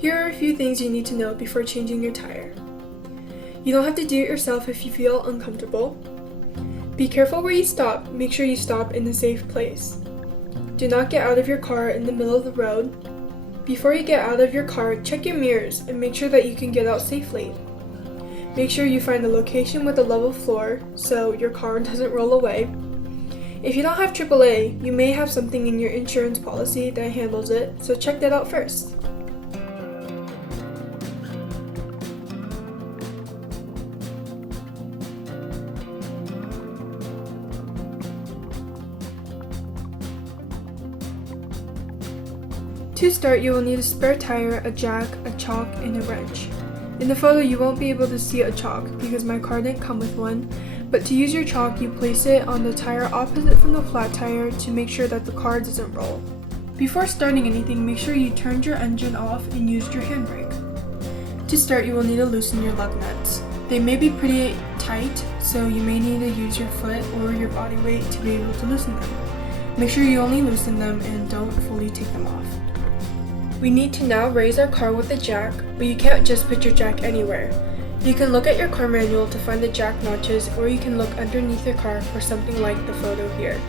Here are a few things you need to know before changing your tire. You don't have to do it yourself if you feel uncomfortable. Be careful where you stop. Make sure you stop in a safe place. Do not get out of your car in the middle of the road. Before you get out of your car, check your mirrors and make sure that you can get out safely. Make sure you find a location with a level floor so your car doesn't roll away. If you don't have AAA, you may have something in your insurance policy that handles it, so check that out first. To start, you will need a spare tire, a jack, a chalk, and a wrench. In the photo, you won't be able to see a chalk because my car didn't come with one, but to use your chalk, you place it on the tire opposite from the flat tire to make sure that the car doesn't roll. Before starting anything, make sure you turned your engine off and used your handbrake. To start, you will need to loosen your lug nuts. They may be pretty tight, so you may need to use your foot or your body weight to be able to loosen them. Make sure you only loosen them and don't fully take them off. We need to now raise our car with the jack, but you can't just put your jack anywhere. You can look at your car manual to find the jack notches, or you can look underneath your car for something like the photo here.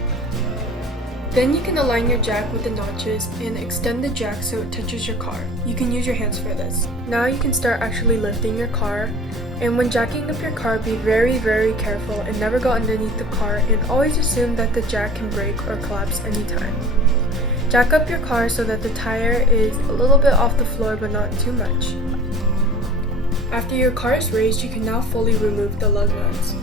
Then you can align your jack with the notches and extend the jack so it touches your car. You can use your hands for this. Now you can start actually lifting your car, and when jacking up your car, be very, very careful and never go underneath the car, and always assume that the jack can break or collapse anytime. Jack up your car so that the tire is a little bit off the floor but not too much. After your car is raised, you can now fully remove the lug nuts.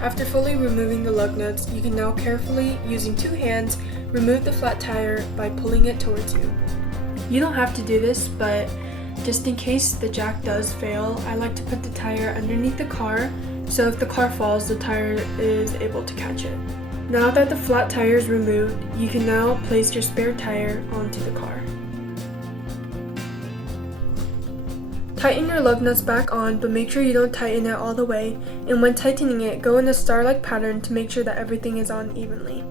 After fully removing the lug nuts, you can now carefully, using two hands, remove the flat tire by pulling it towards you. You don't have to do this, but just in case the jack does fail, I like to put the tire underneath the car, so if the car falls, the tire is able to catch it. Now that the flat tire is removed, you can now place your spare tire onto the car. Tighten your lug nuts back on, but make sure you don't tighten it all the way, and when tightening it, go in a star-like pattern to make sure that everything is on evenly.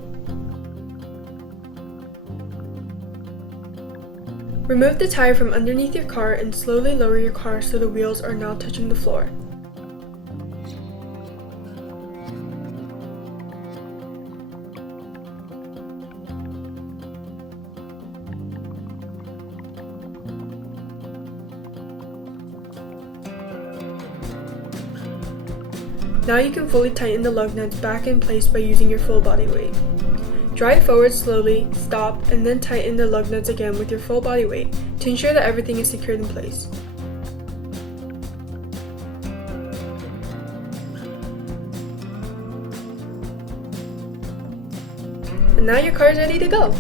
Remove the tire from underneath your car and slowly lower your car so the wheels are now touching the floor. Now you can fully tighten the lug nuts back in place by using your full body weight. Drive forward slowly, stop, and then tighten the lug nuts again with your full body weight to ensure that everything is secured in place. And now your car is ready to go!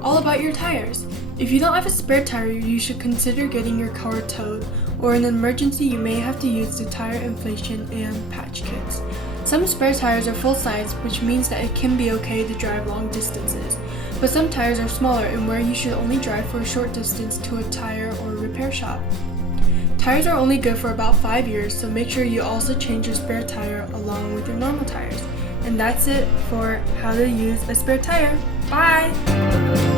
All about your tires. If you don't have a spare tire, you should consider getting your car towed, or in an emergency you may have to use the tire inflation and patch kits. Some spare tires are full size, which means that it can be okay to drive long distances, but some tires are smaller and where you should only drive for a short distance to a tire or repair shop. Tires are only good for about 5 years, so make sure you also change your spare tire along with your normal tires. And that's it for how to use a spare tire. Bye!